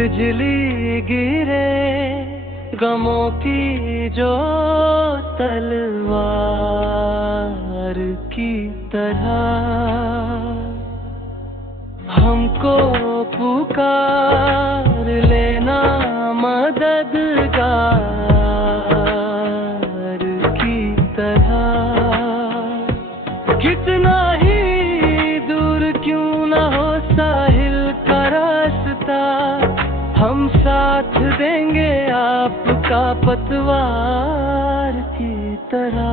बिजली गिरे गमों की जो तलवार की तरह हमको पुकार लेना मददगार की तरह। कितना ही दूर क्यों ना हो साहिल का रास्ता, हम साथ देंगे आपका पतवार की तरह।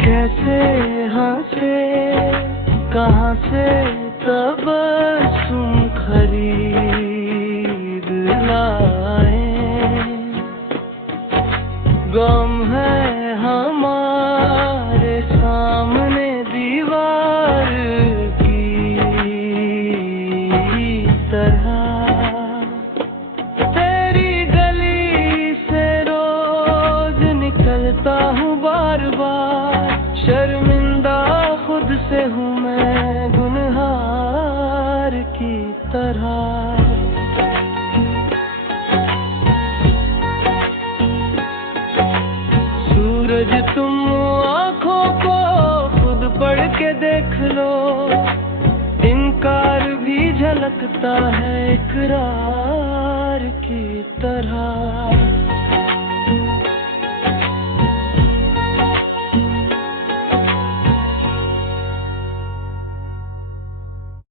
कैसे हंसे कहाँ से तबस्सुम खरीद लाए, गम है हमारे सामने दीवार की तरह। तेरी गली से रोज निकलता हूँ बार बार, शर्मिंदा खुद से हूँ मैं गुनहगार की तरह। सूरज तुम आँखों को खुद पढ़ के देख लो, इनकार भी झलकता है इकरार की तरह।